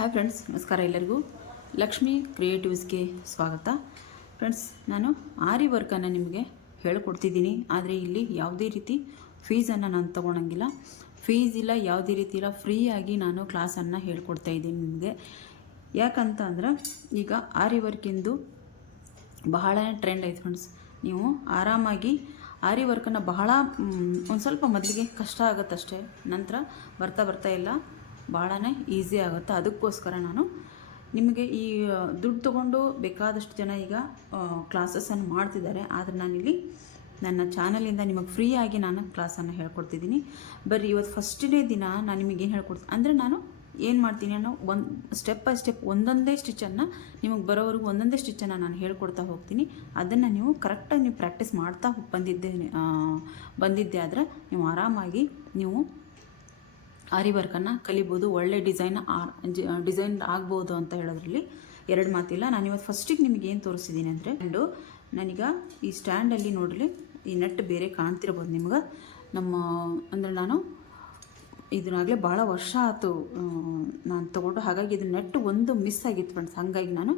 Hi friends, ನಮಸ್ಕಾರ ಎಲ್ಲರಿಗೂ. ಲಕ್ಷ್ಮಿ ಕ್ರಿಯೇಟಿವ್ಸ್ಗೆ ಸ್ವಾಗತ. ಫ್ರೆಂಡ್ಸ್, ನಾನು ಆರಿ ವರ್ಕನ್ನು ನಿಮಗೆ ಹೇಳಿಕೊಡ್ತಿದ್ದೀನಿ. ಆದರೆ ಇಲ್ಲಿ ಯಾವುದೇ ರೀತಿ ಫೀಸನ್ನು ನಾನು ತೊಗೊಳಂಗಿಲ್ಲ. ಫೀಸ್ ಇಲ್ಲ, ಯಾವುದೇ ರೀತಿ ಇಲ್ಲ. ಫ್ರೀಯಾಗಿ ನಾನು ಕ್ಲಾಸನ್ನು ಹೇಳ್ಕೊಡ್ತಾ ಇದ್ದೀನಿ ನಿಮಗೆ. ಯಾಕಂತ ಅಂದ್ರೆ ಈಗ ಆರಿ ವರ್ಕಿಂದು ಬಹಳ ಟ್ರೆಂಡ್ ಐತೆ ಫ್ರೆಂಡ್ಸ್. ನೀವು ಆರಾಮಾಗಿ ಆರಿ ವರ್ಕನ್ನು ಬಹಳ ಒಂದು ಸ್ವಲ್ಪ ಮೊದಲಿಗೆ ಕಷ್ಟ ಆಗುತ್ತಷ್ಟೇ, ನಂತರ ಬರ್ತಾ ಬರ್ತಾ ಎಲ್ಲ ಭಾಳನೇ ಈಸಿ ಆಗುತ್ತೆ. ಅದಕ್ಕೋಸ್ಕರ ನಾನು ನಿಮಗೆ ಈ ದುಡ್ಡು ತೊಗೊಂಡು ಬೇಕಾದಷ್ಟು ಜನ ಈಗ ಕ್ಲಾಸಸ್ಸನ್ನು ಮಾಡ್ತಿದ್ದಾರೆ. ಆದರೆ ನಾನಿಲ್ಲಿ ನನ್ನ ಚಾನಲಿಂದ ನಿಮಗೆ ಫ್ರೀಯಾಗಿ ನಾನು ಕ್ಲಾಸನ್ನು ಹೇಳ್ಕೊಡ್ತಿದ್ದೀನಿ. ಬರ್ರಿ, ಇವತ್ತು ಫಸ್ಟನೇ ದಿನ ನಾನು ನಿಮಗೆ ಏನು ಹೇಳ್ಕೊಡ್ತೀನಿ ಅಂದರೆ, ನಾನು ಏನು ಮಾಡ್ತೀನಿ ಅನ್ನೋ ಒಂದು ಸ್ಟೆಪ್ ಬೈ ಸ್ಟೆಪ್ ಒಂದೊಂದೇ ಸ್ಟಿಚ್ಚನ್ನು ನಿಮಗೆ ಬರೋವರೆಗೂ ಒಂದೊಂದೇ ಸ್ಟಿಚ್ಚನ್ನು ನಾನು ಹೇಳ್ಕೊಡ್ತಾ ಹೋಗ್ತೀನಿ. ಅದನ್ನು ನೀವು ಕರೆಕ್ಟಾಗಿ ನೀವು ಪ್ರಾಕ್ಟೀಸ್ ಮಾಡ್ತಾ ಬಂದಿದ್ದೆ ಆದರೆ ನೀವು ಆರಾಮಾಗಿ ನೀವು ಆರಿ ವರ್ಕನ್ನು ಕಲಿಬೋದು. ಒಳ್ಳೆ ಡಿಸೈನ್ ಆಗ್ಬೋದು ಅಂತ ಹೇಳೋದ್ರಲ್ಲಿ ಎರಡು ಮಾತಿಲ್ಲ. ನಾನಿವತ್ತು ಫಸ್ಟಿಗೆ ನಿಮಗೆ ಏನು ತೋರಿಸಿದ್ದೀನಿ ಅಂದರೆ, ನಾನೀಗ ಈ ಸ್ಟ್ಯಾಂಡಲ್ಲಿ ನೋಡಲಿ, ಈ ನೆಟ್ ಬೇರೆ ಕಾಣ್ತಿರ್ಬೋದು ನಿಮ್ಗೆ. ಅಂದರೆ ನಾನು ಇದನ್ನಾಗಲೇ ಭಾಳ ವರ್ಷ ಆಯಿತು ನಾನು ತೊಗೊಂಡು, ಹಾಗಾಗಿ ಇದು ನೆಟ್ ಒಂದು ಮಿಸ್ ಆಗಿತ್ತು ಫ್ರೆಂಡ್ಸ್. ಹಾಗಾಗಿ ನಾನು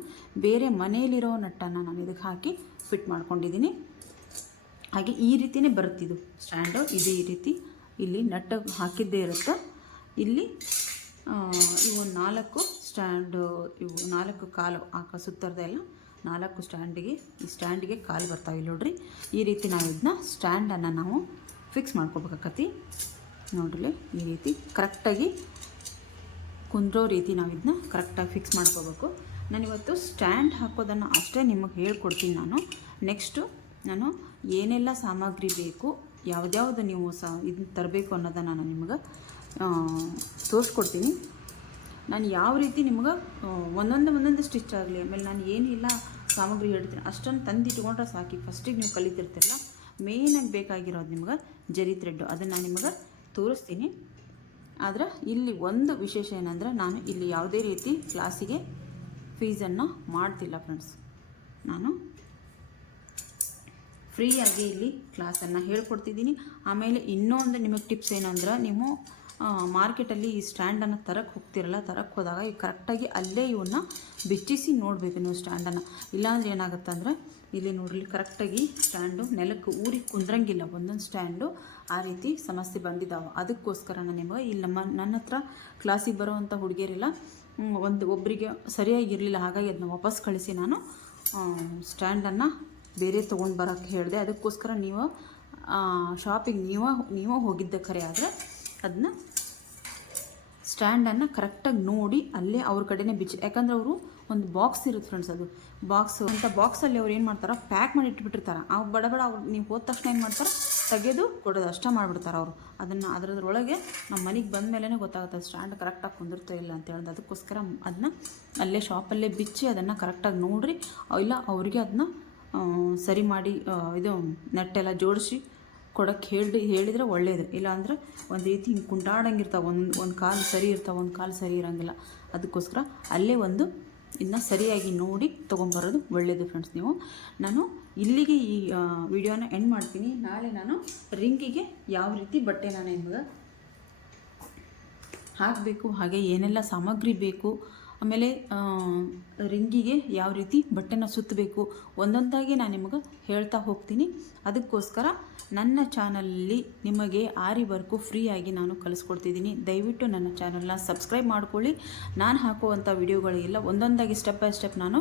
ಬೇರೆ ಮನೆಯಲ್ಲಿರೋ ನೆಟ್ಟನ್ನು ನಾನು ಇದಕ್ಕೆ ಹಾಕಿ ಫಿಟ್ ಮಾಡ್ಕೊಂಡಿದ್ದೀನಿ. ಹಾಗೆ ಈ ರೀತಿಯೇ ಬರುತ್ತಿದ್ದು ಸ್ಟ್ಯಾಂಡು. ಇದು ಈ ರೀತಿ ಇಲ್ಲಿ ನೆಟ್ ಹಾಕಿದ್ದೇ ಇರುತ್ತೆ. ಇಲ್ಲಿ ಇವು 4 ಸ್ಟ್ಯಾಂಡು, ಇವು 4 ಕಾಲು ಸುತ್ತರದೆಲ್ಲ 4 ಸ್ಟ್ಯಾಂಡಿಗೆ, ಈ ಸ್ಟ್ಯಾಂಡಿಗೆ ಕಾಲು ಬರ್ತಾವೆ ಇಲ್ಲಿ ನೋಡ್ರಿ. ಈ ರೀತಿ ನಾವು ಇದನ್ನ ಸ್ಟ್ಯಾಂಡನ್ನು ನಾವು ಫಿಕ್ಸ್ ಮಾಡ್ಕೋಬೇಕಾಕತಿ ನೋಡ್ರಿ. ಈ ರೀತಿ ಕರೆಕ್ಟಾಗಿ ಕುಂದ್ರೋ ರೀತಿ ನಾವು ಇದನ್ನ ಕರೆಕ್ಟಾಗಿ ಫಿಕ್ಸ್ ಮಾಡ್ಕೋಬೇಕು. ನಾನಿವತ್ತು ಸ್ಟ್ಯಾಂಡ್ ಹಾಕೋದನ್ನು ಅಷ್ಟೇ ನಿಮಗೆ ಹೇಳ್ಕೊಡ್ತೀನಿ ನಾನು. ನೆಕ್ಸ್ಟು ನಾನು ಏನೆಲ್ಲ ಸಾಮಗ್ರಿ ಬೇಕು, ಯಾವುದ್ಯಾವುದು ನೀವು ಇದನ್ನ ತರಬೇಕು ಅನ್ನೋದನ್ನು ನಾನು ನಿಮಗೆ ತೋರಿಸ್ಕೊಡ್ತೀನಿ. ನಾನು ಯಾವ ರೀತಿ ನಿಮ್ಗೆ ಒಂದೊಂದು ಸ್ಟಿಚ್ ಆಗಲಿ, ಆಮೇಲೆ ನಾನು ಏನಿಲ್ಲ ಸಾಮಗ್ರಿ ಹೇಳ್ತೀನಿ ಅಷ್ಟನ್ನು ತಂದಿಟ್ಕೊಂಡ್ರೆ ಸಾಕಿ. ಫಸ್ಟಿಗೆ ನೀವು ಕಲಿತಿರ್ತಿರಲ್ಲ, ಮೇಯ್ನಾಗಿ ಬೇಕಾಗಿರೋದು ನಿಮ್ಗೆ ಜರಿ ಥ್ರೆಡ್ಡು, ಅದನ್ನು ನಾನು ನಿಮಗೆ ತೋರಿಸ್ತೀನಿ. ಆದರೆ ಇಲ್ಲಿ ಒಂದು ವಿಶೇಷ ಏನಂದರೆ, ನಾನು ಇಲ್ಲಿ ಯಾವುದೇ ರೀತಿ ಕ್ಲಾಸಿಗೆ ಫೀಸನ್ನು ಮಾಡ್ತಿಲ್ಲ ಫ್ರೆಂಡ್ಸ್. ನಾನು ಫ್ರೀಯಾಗಿ ಇಲ್ಲಿ ಕ್ಲಾಸನ್ನು ಹೇಳ್ಕೊಡ್ತಿದ್ದೀನಿ. ಆಮೇಲೆ ಇನ್ನೊಂದು ನಿಮಗೆ ಟಿಪ್ಸ್ ಏನಂದ್ರೆ, ನೀವು ಮಾರ್ಕೆಟಲ್ಲಿ ಈ ಸ್ಟ್ಯಾಂಡನ್ನು ತರಕ್ಕೆ ಹೋದಾಗ ಈ ಕರೆಕ್ಟಾಗಿ ಅಲ್ಲೇ ಇವನ್ನ ಬಿಚ್ಚಿಸಿ ನೋಡಬೇಕು ನೀವು ಸ್ಟ್ಯಾಂಡನ್ನು. ಇಲ್ಲಾಂದರೆ ಏನಾಗುತ್ತೆ ಅಂದರೆ, ಇಲ್ಲಿ ನೋಡಲಿ ಕರೆಕ್ಟಾಗಿ ಸ್ಟ್ಯಾಂಡು ನೆಲಕ್ಕೆ ಊರಿ ಕುಂದ್ರಂಗಿಲ್ಲ. ಒಂದೊಂದು ಸ್ಟ್ಯಾಂಡು ಆ ರೀತಿ ಸಮಸ್ಯೆ ಬಂದಿದ್ದಾವೆ. ಅದಕ್ಕೋಸ್ಕರ ನಾನು ನಿಮಗೆ ಇಲ್ಲಿ ನನ್ನ ಹತ್ರ ಕ್ಲಾಸಿಗೆ ಬರೋವಂಥ ಹುಡುಗಿಯರಿಲ್ಲ, ಒಬ್ಬರಿಗೆ ಸರಿಯಾಗಿರಲಿಲ್ಲ. ಹಾಗಾಗಿ ಅದನ್ನ ವಾಪಸ್ ಕಳಿಸಿ ನಾನು ಸ್ಟ್ಯಾಂಡನ್ನು ಬೇರೆ ತೊಗೊಂಡು ಬರೋಕ್ಕೆ ಹೇಳಿದೆ. ಅದಕ್ಕೋಸ್ಕರ ನೀವು ಶಾಪಿಗೆ ನೀವು ಹೋಗಿದ್ದ ಖರೆ ಆದರೆ ಅದನ್ನ ಸ್ಟ್ಯಾಂಡನ್ನು ಕರೆಕ್ಟಾಗಿ ನೋಡಿ ಅಲ್ಲೇ ಅವ್ರ ಕಡೆನೇ ಬಿಚ್ಚಿ. ಯಾಕಂದರೆ ಅವರು ಒಂದು ಬಾಕ್ಸ್ ಇರುತ್ತೆ ಫ್ರೆಂಡ್ಸ್, ಅದು ಬಾಕ್ಸಲ್ಲಿ ಅವ್ರು ಏನು ಮಾಡ್ತಾರೆ, ಪ್ಯಾಕ್ ಮಾಡಿ ಇಟ್ಬಿಟ್ಟಿರ್ತಾರೆ. ಅವು ಬಡ ಅವ್ರು ನೀವು ಹೋದ ತಕ್ಷಣ ಏನು ಮಾಡ್ತಾರೆ, ತೆಗೆದು ಕೊಡೋದು ಅಷ್ಟೇ ಮಾಡಿಬಿಡ್ತಾರೆ ಅವರು. ಅದರೊಳಗೆ ನಮ್ಮ ಮನೆಗೆ ಬಂದ ಮೇಲೇ ಗೊತ್ತಾಗುತ್ತೆ ಸ್ಟ್ಯಾಂಡ್ ಕರೆಕ್ಟಾಗಿ ಕುಂದಿರ್ತೋ ಇಲ್ಲ ಅಂತ ಹೇಳಿದ. ಅದಕ್ಕೋಸ್ಕರ ಅದನ್ನ ಅಲ್ಲೇ ಶಾಪಲ್ಲೇ ಬಿಚ್ಚಿ ಅದನ್ನು ಕರೆಕ್ಟಾಗಿ ನೋಡಿರಿ, ಇಲ್ಲ ಅವರಿಗೆ ಅದನ್ನ ಸರಿ ಮಾಡಿ ಇದು ನೆಟ್ಟೆಲ್ಲ ಜೋಡಿಸಿ ಕೊಡೋಕ್ಕೆ ಹೇಳಿದರೆ ಒಳ್ಳೆಯದು. ಇಲ್ಲಾಂದರೆ ಒಂದು ರೀತಿ ಹಿಂಗೆ ಕುಂಟಾಡಂಗಿರ್ತಾವೆ, ಒಂದು ಕಾಲು ಸರಿ ಇರ್ತಾವೆ, ಒಂದು ಕಾಲು ಸರಿ ಇರೋಂಗಿಲ್ಲ. ಅದಕ್ಕೋಸ್ಕರ ಅಲ್ಲೇ ಇದನ್ನ ಸರಿಯಾಗಿ ನೋಡಿ ತೊಗೊಂಬರೋದು ಒಳ್ಳೆಯದು ಫ್ರೆಂಡ್ಸ್. ನಾನು ಇಲ್ಲಿಗೆ ಈ ವಿಡಿಯೋನ ಎಂಡ್ ಮಾಡ್ತೀನಿ. ನಾಳೆ ನಾನು ರಿಂಗಿಗೆ ಯಾವ ರೀತಿ ಬಟ್ಟೆ ನಾನು ನಿಮ್ಗೆ ಹಾಕಬೇಕು, ಹಾಗೆ ಏನೆಲ್ಲ ಸಾಮಗ್ರಿ ಬೇಕು, ಆಮೇಲೆ ರಿಂಗಿಗೆ ಯಾವ ರೀತಿ ಬಟ್ಟೆನ ಸುತ್ತಬೇಕು ಒಂದೊಂದಾಗಿ ನಾನು ನಿಮಗೆ ಹೇಳ್ತಾ ಹೋಗ್ತೀನಿ. ಅದಕ್ಕೋಸ್ಕರ ನನ್ನ ಚಾನಲಲ್ಲಿ ನಿಮಗೆ ಆರಿ ವರ್ಕು ಫ್ರೀಯಾಗಿ ನಾನು ಕಲಿಸ್ಕೊಡ್ತಿದ್ದೀನಿ. ದಯವಿಟ್ಟು ನನ್ನ ಚಾನಲ್ನ ಸಬ್ಸ್ಕ್ರೈಬ್ ಮಾಡ್ಕೊಳ್ಳಿ. ನಾನು ಹಾಕುವಂಥ ವಿಡಿಯೋಗಳಿಗೆಲ್ಲ ಒಂದೊಂದಾಗಿ ಸ್ಟೆಪ್ ಬೈ ಸ್ಟೆಪ್ ನಾನು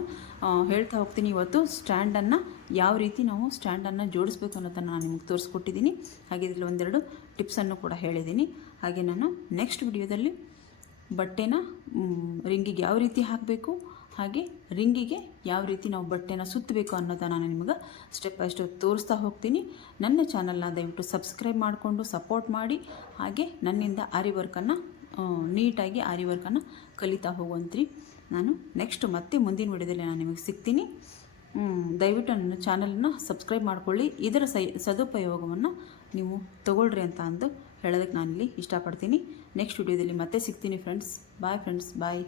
ಹೇಳ್ತಾ ಹೋಗ್ತೀನಿ. ಇವತ್ತು ಸ್ಟ್ಯಾಂಡನ್ನು ಯಾವ ರೀತಿ ನಾವು ಸ್ಟ್ಯಾಂಡನ್ನು ಜೋಡಿಸ್ಬೇಕು ಅನ್ನೋದನ್ನು ನಾನು ನಿಮಗೆ ತೋರಿಸ್ಕೊಟ್ಟಿದ್ದೀನಿ. ಹಾಗೆ ಇದರಲ್ಲಿ ಒಂದೆರಡು ಟಿಪ್ಸನ್ನು ಕೂಡ ಹೇಳಿದ್ದೀನಿ. ಹಾಗೆ ನಾನು ನೆಕ್ಸ್ಟ್ ವಿಡಿಯೋದಲ್ಲಿ ಬಟ್ಟೆನ ರಿಂಗಿಗೆ ಯಾವ ರೀತಿ ಹಾಕಬೇಕು, ಹಾಗೆ ರಿಂಗಿಗೆ ಯಾವ ರೀತಿ ನಾವು ಬಟ್ಟೆನ ಸುತ್ತಬೇಕು ಅನ್ನೋದನ್ನು ನಾನು ನಿಮಗೆ ಸ್ಟೆಪ್ ಬೈ ಸ್ಟೆಪ್ ತೋರಿಸ್ತಾ ಹೋಗ್ತೀನಿ. ನನ್ನ ಚಾನಲ್ನ ದಯವಿಟ್ಟು ಸಬ್ಸ್ಕ್ರೈಬ್ ಮಾಡಿಕೊಂಡು ಸಪೋರ್ಟ್ ಮಾಡಿ. ಹಾಗೆ ನನ್ನಿಂದ ಆರಿ ವರ್ಕನ್ನು ನೀಟಾಗಿ ಆರಿ ವರ್ಕನ್ನು ಕಲಿತಾ ಹೋಗುವಂತ್ರಿ. ನಾನು ನೆಕ್ಸ್ಟ್ ಮತ್ತೆ ಮುಂದಿನ ವಿಡಿಯೋದಲ್ಲಿ ನಾನು ನಿಮಗೆ ಸಿಗ್ತೀನಿ. ದಯವಿಟ್ಟು ನನ್ನ ಚಾನಲನ್ನು ಸಬ್ಸ್ಕ್ರೈಬ್ ಮಾಡಿಕೊಳ್ಳಿ. ಇದರ ಸದುಪಯೋಗವನ್ನು ನೀವು ತಗೊಳ್ರಿ ಅಂತ ಹೇಳೋದಕ್ಕೆ ನಾನಿಲ್ಲಿ ಇಷ್ಟಪಡ್ತೀನಿ. ನೆಕ್ಸ್ಟ್ ವಿಡಿಯೋದಲ್ಲಿ ಮತ್ತೆ ಸಿಗ್ತೀನಿ ಫ್ರೆಂಡ್ಸ್. ಬಾಯ್ ಫ್ರೆಂಡ್ಸ್, ಬಾಯ್.